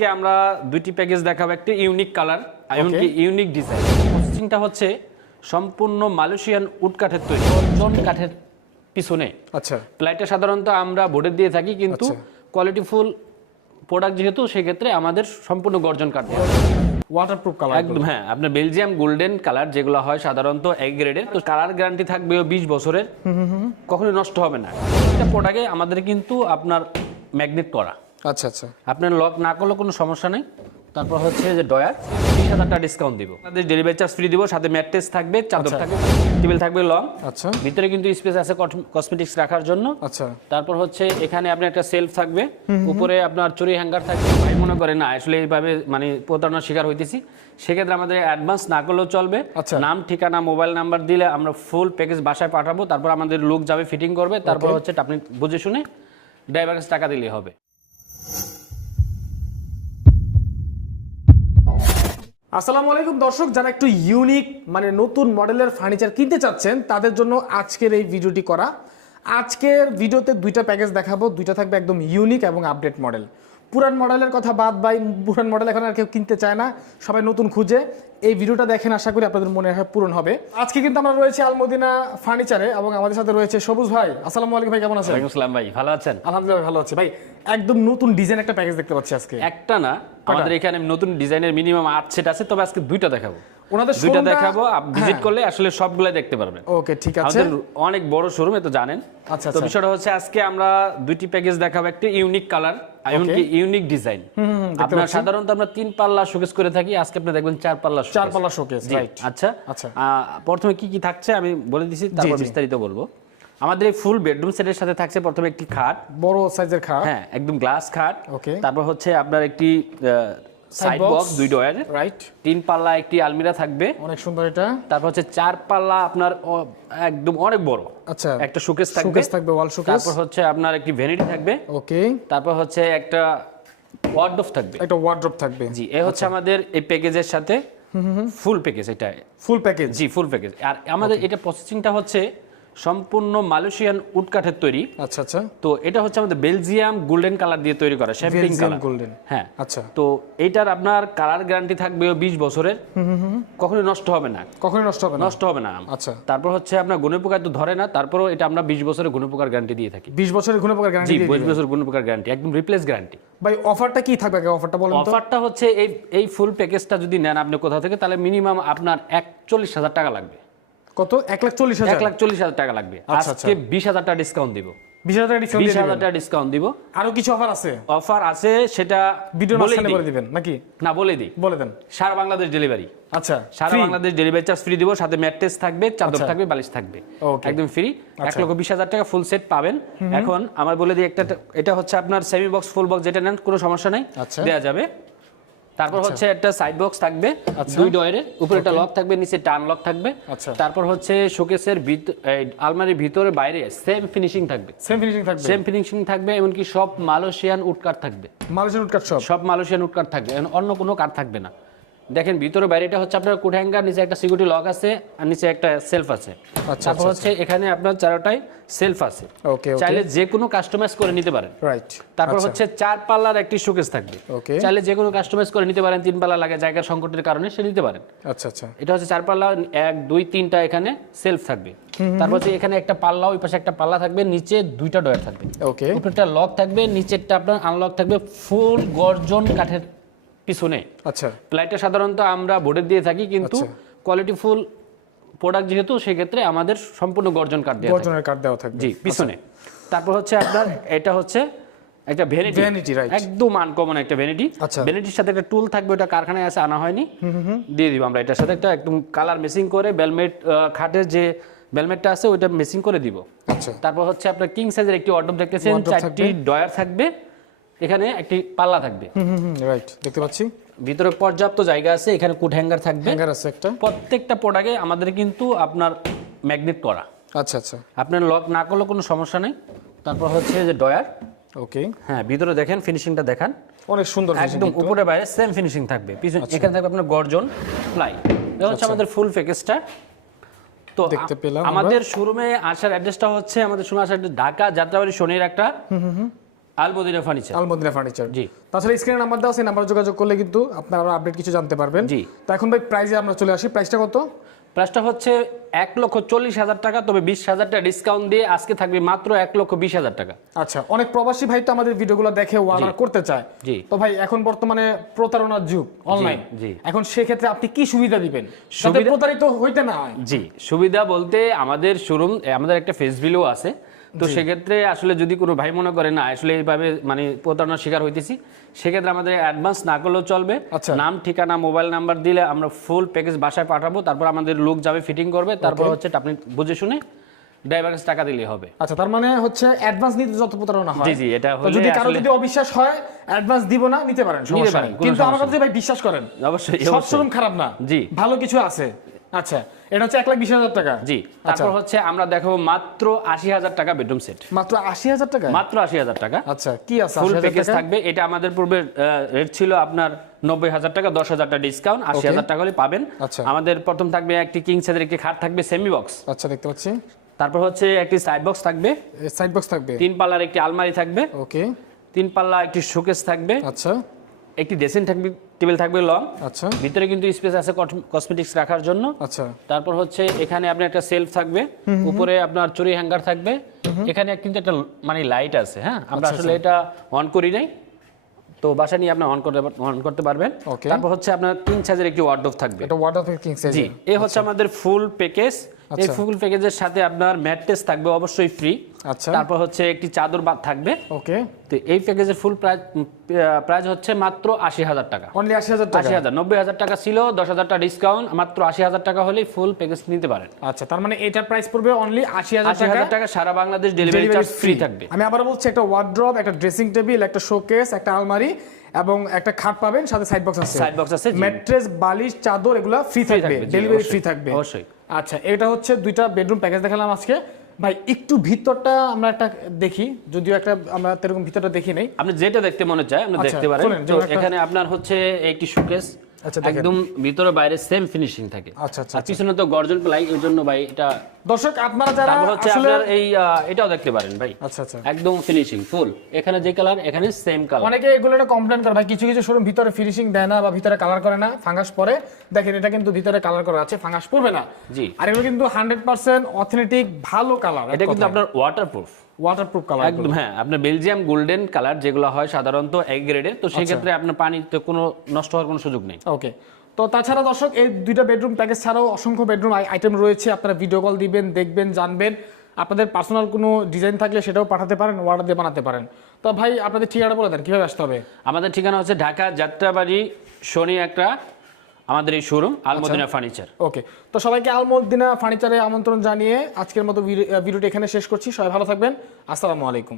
আজকে আমরা দুইটি প্যাকেজ দেখাবো একটি ইউনিক কালার এমনকি ইউনিক ডিজাইন প্রসেসিংটা হচ্ছে সম্পূর্ণ মালয়েশিয়ান উড কাঠের তৈরি জন কাঠের পিছনে। আচ্ছা। প্লাইটা সাধারণত আমরা বোর্ডে দিয়ে থাকি কিন্তু আচ্ছা। কোয়ালিটিফুল প্রোডাক্ট যেহেতু সেক্ষেত্রে আমাদের সম্পূর্ণ গর্জন কাঠ ওয়াটারপ্রুফ কালার একদম হ্যাঁ আপনার বেলজিয়াম গোল্ডেন কালার যেগুলো হয় সাধারণত এক গ্রেডের তো কালার গ্যারান্টি থাকবে বিশ বছরের। কখনোই নষ্ট হবে না। একটা প্রোডাক্টে আমাদের কিন্তু আপনার ম্যাগনেট করা আচ্ছা আচ্ছা। আপনার লক না করলে কোনো সমস্যা নেই। তারপর হচ্ছে যে ডয়ার তিরিশ হাজার টাকা ডিসকাউন্ট দিব। আমাদের ডেলিভারি চার্জ ফ্রি দিব সাথে ম্যাট্রেস থাকবে চাদর থাকবে টেবিল থাকবে লং আচ্ছা। ভিতরে কিন্তু স্পেস আছে কসমেটিক্স রাখার জন্য। আচ্ছা। তারপর হচ্ছে এখানে আপনার একটা সেলফ থাকবে। উপরে আপনার চুরি হ্যাঙ্গার থাকবে। ভাই মনে করে না আসলে এইভাবে মানে প্রতারণার শিকার হইতেছি। সেক্ষেত্রে আমাদের অ্যাডভান্স না করলেও চলবে। আচ্ছা। নাম ঠিকানা মোবাইল নাম্বার দিলে আমরা ফুল প্যাকেজ বাসায় পাঠাবো। তারপর আমাদের লোক যাবে ফিটিং করবে। তারপর হচ্ছে আপনি বুঝে শুনে ড্রাইভার কাছে টাকা দিলেই হবে। আসসালামু আলাইকুম দর্শক, যারা একটু ইউনিক মানে নতুন মডেলের ফার্নিচার কিনতে চাচ্ছেন, তাদের জন্য আজকের এই ভিডিওটি করা। আজকের ভিডিওতে দুইটা প্যাকেজ দেখাবো, দুইটা থাকবে একদম ইউনিক এবং আপডেট মডেল পুরান মডেলের কথা বাদ বাই পুরান মডেল এখন আর কেউ কিনতে চায় না সবাই নতুন খুঁজে। এই ভিডিওটা দেখেন আশা করি আপনাদের মনে হয় পূরণ হবে। আজকে কিন্তু আমরা রয়েছে আলমদিনা ফার্নিচারে এবং আমাদের সাথে রয়েছে সবুজ ভাই। আসসালামু আলাইকুম ভাই কেমন আছেন? ওয়ালাইকুম আসসালাম ভাই ভালো আছেন? আলহামদুলিল্লাহ ভালো আছে ভাই। একদম নতুন ডিজাইন একটা প্যাকেজ দেখতে পাচ্ছি আজকে। একটা না আমাদের এখানে নতুন ডিজাইনের মিনিমাম আট সেট আছে তবে আজকে দুইটা দেখাবো। ওনাদের দুইটা দেখাবো ভিজিট হ্যাঁ। করলে আসলে সবগুলো দেখতে পারবেন। ওকে ঠিক আছে। আমাদের অনেক বড় শোরুম এ তো জানেন। আচ্ছা, তো আচ্ছা। বিষয়টা হচ্ছে আজকে আমরা দুইটি প্যাকেজ দেখাবো একটা ইউনিক কালার এমনকি ইউনিক ডিজাইন আপনার সাধারণত আমরা তিন পাল্লা শোকেস করে থাকি আজকে আপনি দেখবেন চার পাল্লা চার পাল্লা শোকেস রাইট আচ্ছা। আচ্ছা। প্রথমে কি কি থাকছে আমি বলে দিছি তারপর বিস্তারিত বলব। আমাদের এই ফুল বেডরুম সেটের সাথে থাকছে প্রথমে একটি খাট। বড় সাইজের খাট। হ্যাঁ একদম গ্লাস খাট। Okay. তারপর হচ্ছে আপনার একটি সাইড বক্স দুই ডয়ার রাইট তিন পাল্লা একটি আলমিরা থাকবে। অনেক সুন্দর এটা। তারপর হচ্ছে চার পাল্লা আপনার একদম অনেক বড়। আচ্ছা একটা শোকেস থাকবে। শোকেস থাকবে ওয়াল শোকেস তারপর হচ্ছে আপনার একটি ভ্যানিটি থাকবে। ওকে। তারপর হচ্ছে একটা ওয়ার্ডরোব থাকবে। একটা ওয়ার্ড্রপ থাকবে। জি এ হচ্ছে আমাদের এই প্যাকেজের সাথে ফুল প্যাকেজ এটা। ফুল প্যাকেজ জি ফুল প্যাকেজ আর আমাদের এটা প্রসেসিংটা হচ্ছে সম্পূর্ণ মালয়েশিয়ান উড কাঠের তৈরি। আচ্ছা আচ্ছা। তো এটা হচ্ছে আমাদের বেলজিয়াম গোল্ডেন কালার দিয়ে তৈরি করা বেলজিয়াম কালার। গোল্ডেন। হ্যাঁ। আচ্ছা। তো এইটার আপনার কালার গ্যারান্টি থাকবে বিশ বছরের। কখনোই নষ্ট হবে না। কখনোই নষ্ট হবে না। নষ্ট হবে না। আচ্ছা। তারপর হচ্ছে আপনার গুণপোকার তো ধরে না তারপরও এটা আমরা বিশ বছরের গুণপোকার গ্যারান্টি দিয়ে থাকি। 20 বছরের গুণ প্রকার জি গ্যারান্টি বিশ বছর গুণপোকার গ্যারান্টি একদম রিপ্লেস গ্যারান্টি ভাই অফারটা কি থাকবে আগে? অফারটা বলেন তো। অফারটা হচ্ছে এই এই ফুল প্যাকেজটা যদি নেন আপনি কোথাও থেকে তাহলে মিনিমাম আপনার একচল্লিশ হাজার টাকা লাগবে। কত? এক লাখ চল্লিশ হাজার? এক লাখ চল্লিশ হাজার টাকা লাগবে। আচ্ছা, আজকে বিশ হাজার টাকা ডিসকাউন্ট দিব। বিশ হাজার টাকা ডিসকাউন্ট বিশ হাজার টাকা ডিসকাউন্ট দিব। আরও কিছু অফার আছে? অফার আছে সেটা ভিডিও বলেই মাঝখানে দিই। বলে দিবেন নাকি? না বলে দিই। বলে দেন। সারা বাংলাদেশ ডেলিভারি আচ্ছা সারা বাংলাদেশ ডেলিভারি চার্জ ফ্রি দিব সাথে ম্যাট্রেস থাকবে চাদর আচ্ছা। থাকবে বালিশ থাকবে। একদম ফ্রি এক আচ্ছা। লক্ষ বিশ হাজার টাকা ফুল সেট পাবেন। এখন আমার বলে দিই একটা এটা হচ্ছে আপনার সেমি বক্স ফুল বক্স যেটা নেন কোনো সমস্যা নাই। আচ্ছা। দেওয়া যাবে। তারপর হচ্ছে একটা সাইড বক্স থাকবে আচ্ছা। দুই ডয়ের উপরে একটা লক থাকবে নিচে টান লক থাকবে। আচ্ছা। তারপর হচ্ছে শোকেসের আলমারির ভিতরে বাইরে সেম ফিনিশিং থাকবে। সেম ফিনিশিং থাকবে। সেম ফিনিশিং থাকবে এমনকি সব মালয়েশিয়ান উডকার থাকবে। মালয়েশিয়ান উডকাট সব। সব মালয়েশিয়ান উডকার থাকবে। অন্য কোনো কার থাকবে না। দেখেন ভিতরে বাইরেটা হচ্ছে আপনার কোট হ্যাঙ্গার নিচে একটা সিকিউরিটি লক আছে আর নিচে একটা সেলফ আছে। আচ্ছা, তারপর হচ্ছে এখানে আপনার চারোটাই সেলফ আছে। ওকে ওকে চাইলে যে কোনো কাস্টমাইজ করে নিতে পারেন। রাইট তারপর হচ্ছে চার পাল্লার একটি শোকেস থাকবে। Okay. চাইলে যে কোনো কাস্টমাইজ করে নিতে পারেন তিন পাল্লা লাগে জায়গার সংকটের কারণে সে নিতে পারেন। আচ্ছা আচ্ছা। এটা হচ্ছে চার পাল্লা এক দুই তিনটা এখানে সেলফ থাকবে। তারপর হচ্ছে এখানে একটা পাল্লা ওই পাশে একটা পাল্লা থাকবে নিচে দুইটা ডয়ার থাকবে। ওকে উপরটা লক থাকবে নিচেরটা আপনার আনলক থাকবে ফুল গর্জন কাঠের পিছনে। আচ্ছা। প্লাইটা সাধারণত আমরা বোর্ডে দিয়ে থাকি কিন্তু আচ্ছা। কোয়ালিটি ফুল প্রোডাক্ট যেহেতু সেক্ষেত্রে আমাদের সম্পূর্ণ গর্জন কাঠ দেওয়া গর্জনের কার্ড দেওয়া থাকবে। জি পিছনে। তারপর হচ্ছে আপনার এটা হচ্ছে একটা ভ্যানিটি Vanity, right. একদম আনকমন একটা ভ্যানিটি আচ্ছা। ভ্যানিটির সাথে একটা টুল থাকবে ওটা কারখানায় আছে আনা হয়নি। দিয়ে দিব আমরা এটার সাথে একটা একদম কালার মেসিং করে বেলমেট খাটের যে বেলমেটটা আছে ওইটা মেসিং করে দিব। আচ্ছা। তারপর হচ্ছে আপনার কিং সাইজের একটি ওয়ার্ডরোব দেখতেছেন চারটি ডয়ার থাকবে। এখানে একটি পাল্লা থাকবে। হুম হুম হুম রাইট দেখতে পাচ্ছি। ভিতরে পর্যাপ্ত জায়গা আছে এখানে কুট হ্যাঙ্গার থাকবে। হ্যাঙ্গার আছে একটা। প্রত্যেকটা প্রোডাক্টে আমাদের কিন্তু আপনার ম্যাগনেট করা। আচ্ছা আচ্ছা। আপনার লক না করলে কোনো সমস্যা নেই। তারপর হচ্ছে যে ডয়ার ওকে হ্যাঁ ভিতরে দেখেন ফিনিশিংটা দেখান। অনেক সুন্দর একদম উপরে বাইরে সেম ফিনিশিং থাকবে। পিছনে আচ্ছা। এখানে থাকবে আপনার গর্জন প্লাই এটা হচ্ছে আমাদের ফুল প্যাকেজটা তো দেখতে পেলাম আমাদের শোরুমে আসার অ্যাড্রেসটা হচ্ছে আমাদের শোরুমে আসার ঢাকা যাত্রাবাড়ি শনির একটা আলমদিনা ফার্নিচার আলমদিনা ফার্নিচার জি। তাছাড়া স্ক্রিনে নাম্বার সেই নাম্বার যোগাযোগ করলে কিন্তু আপনারা আরও আপডেট কিছু জানতে পারবেন। জি। তো এখন ভাই প্রাইসে আমরা চলে আসি। প্রাইসটা কত? প্রাইসটা হচ্ছে এক লক্ষ চল্লিশ হাজার টাকা তবে বিশ হাজার টাকা ডিসকাউন্ট দিয়ে আজকে থাকবে মাত্র এক লক্ষ বিশ হাজার টাকা। আচ্ছা অনেক প্রবাসী ভাই তো আমাদের ভিডিওগুলো দেখে অর্ডার করতে চায়। জি। তো ভাই এখন বর্তমানে প্রতারণার যুগ অনলাইন জি। এখন সেক্ষেত্রে আপনি কি সুবিধা দিবেন? প্রতারিত হইতে না জি সুবিধা বলতে আমাদের শোরুম আমাদের একটা ফেস বিলও আছে। তো সেক্ষেত্রে আসলে যদি কোনো ভাই মনে করে না আসলে এইভাবে মানে প্রতারণার শিকার হইতেছি সেক্ষেত্রে আমাদের অ্যাডভান্স না করলেও চলবে। আচ্ছা। নাম ঠিকানা মোবাইল নাম্বার দিলে আমরা ফুল প্যাকেজ বাসায় পাঠাবো তারপর আমাদের লোক যাবে ফিটিং করবে তারপর হচ্ছে আপনি বুঝে শুনে ড্রাইভার কাছে টাকা দিলেই হবে। আচ্ছা তার মানে হচ্ছে অ্যাডভান্স নিতে যত প্রতারণা হয় জি, জি, এটা হলে যদি কারও যদি অবিশ্বাস হয় অ্যাডভান্স দিব না নিতে পারেন সমস্যা নেই। কিন্তু আমার কাছে ভাই বিশ্বাস করেন অবশ্যই সব অবশ্যই। শোরুম খারাপ না জি। ভালো কিছু আছে। আচ্ছা এটা হচ্ছে এক লাখ বিশ হাজার টাকা। জি আচ্ছা। তারপর হচ্ছে আমরা দেখাবো মাত্র আশি হাজার টাকা বেডরুম সেট মাত্র আশি হাজার টাকা? মাত্র আশি হাজার টাকা। আচ্ছা কি আছে ফুল প্যাকেজ থাকবে। এটা আমাদের পূর্বে রেট ছিল আপনার নব্বই হাজার টাকা দশ হাজার টাকা ডিসকাউন্ট আশি হাজার টাকা হলে পাবেন। আচ্ছা। আমাদের প্রথম থাকবে একটি কিং সাইজের একটি খাট থাকবে সেমি বক্স আচ্ছা দেখতে পাচ্ছি। তারপর হচ্ছে একটি সাইড বক্স থাকবে। সাইড বক্স থাকবে? তিন পাল্লার একটি আলমারি থাকবে। ওকে তিন পাল্লা একটি শোকেস থাকবে। আচ্ছা। একটি ড্রেসিং থাকবে টেবিল থাকবে লং। আচ্ছা। ভিতরে কিন্তু স্পেস আছে কসমেটিক্স রাখার জন্য। আচ্ছা। তারপর হচ্ছে এখানে আপনার একটা সেলফ থাকবে। উপরে আপনার চুরি হ্যাঙ্গার থাকবে। এখানে কিন্তু একটা মানে লাইট আছে হ্যাঁ? আমরা আচ্ছা, আসলে এটা অন করি নাই। তো বাসা নিয়ে আপনি অন করতে অন করতে পারবেন. তারপর হচ্ছে আপনার তিন সাইজের একটি ওয়ার্ডরোব থাকবে। এটা ওয়াটার কিং সাইজ জি এই হচ্ছে আমাদের ফুল প্যাকেজ এই আচ্ছা। ফুল প্যাকেজের সাথে আপনার ম্যাট্রেস থাকবে অবশ্যই ফ্রি। আচ্ছা। তারপর হচ্ছে একটি চাদর বাদ থাকবে। ওকে। তো এই প্যাকেজের ফুল প্রাইস প্রাইস হচ্ছে মাত্র আশি হাজার টাকা। অনলি আশি হাজার টাকা? আশি হাজার। নব্বই হাজার টাকা ছিল দশ হাজার টাকা ডিসকাউন্ট মাত্র আশি হাজার টাকা হলেই ফুল প্যাকেজ নিতে পারেন। আচ্ছা তার মানে এটার প্রাইস পড়বে অনলি আশি হাজার আশি টাকা হাজার টাকা? সারা বাংলাদেশ ডেলিভারি চার্জ ফ্রি থাকবে। আমি আবার বলছি একটা ওয়ার্ড্রপ একটা ড্রেসিং টেবিল একটা শোকেস একটা আলমারি এবং একটা খাট পাবেন সাথে সাইড বক্স আছে। সাইড বক্স আছে ম্যাট্রেস বালিশ চাদর এগুলা ফ্রি থাকবে, ডেলিভারি ফ্রি থাকবে। অবশ্যই। আচ্ছা এটা হচ্ছে দুইটা বেডরুম প্যাকেজ দেখালাম আজকে। ভাই একটু ভিতরটা আমরা একটা দেখি যদিও একটা আমরা এরকম ভিতরটা দেখি নাই। আপনি যেটা দেখতে মনে চায় আপনি আচ্ছা, দেখতে পারেন। তো এখানে আপনার হচ্ছে একটি শোকেস। একদম ভিতরে বাইরে সেম ফিনিশিং থাকে। আচ্ছা, আচ্ছা, পিছনে তো গর্জন প্লাই এর জন্য ভাই এটা দর্শক আপনারা যারা হচ্ছে আসলে আপনার এই এটাও দেখতে পারেন ভাই। আচ্ছা আচ্ছা। একদম ফিনিশিং ফুল এখানে যে কালার এখানে সেম কালার অনেকে এগুলো একটা কমপ্লেন করে ভাই কিছু কিছু শোরুম ভিতরে ফিনিশিং দেয় না বা ভিতরে কালার করে না ফাঙ্গাস পরে। দেখেন এটা কিন্তু ভিতরে কালার করা আছে ফাঙ্গাস পড়বে না। জি। আর এগুলো কিন্তু হান্ড্রেড পার্সেন্ট অথেন্টিক ভালো কালার এটা কিন্তু আপনার ওয়াটারপ্রুফ ওয়াটারপ্রুফ কালার একদম হ্যাঁ আপনার বেলজিয়াম গোল্ডেন কালার যেগুলো হয় সাধারণত এক গ্রেডের তো সেই ক্ষেত্রে আপনার পানিতে কোনো নষ্ট হওয়ার কোনো সুযোগ নেই। ওকে তো তাছাড়া দর্শক এই দুইটা বেডরুম প্যাকেজ ছাড়াও অসংখ্য বেডরুম আইটেম রয়েছে। আপনারা ভিডিও কল দিবেন দেখবেন জানবেন। আপনাদের পার্সোনাল কোনো ডিজাইন থাকলে সেটাও পাঠাতে পারেন অর্ডার দিয়ে বানাতে পারেন। তো ভাই আপনাদের ঠিকানা বলে দেন কীভাবে আসতে হবে? আমাদের ঠিকানা হচ্ছে ঢাকা যাত্রাবাড়ি শনি একটা আমাদের এই শোরুম আলমদিনা ফার্নিচার ওকে তো সবাইকে আলমদিনা ফার্নিচারে আমন্ত্রণ জানিয়ে আজকের মতো ভিডিও- ভিডিওটি এখানে শেষ করছি। সবাই ভালো থাকবেন। আসসালামু আলাইকুম।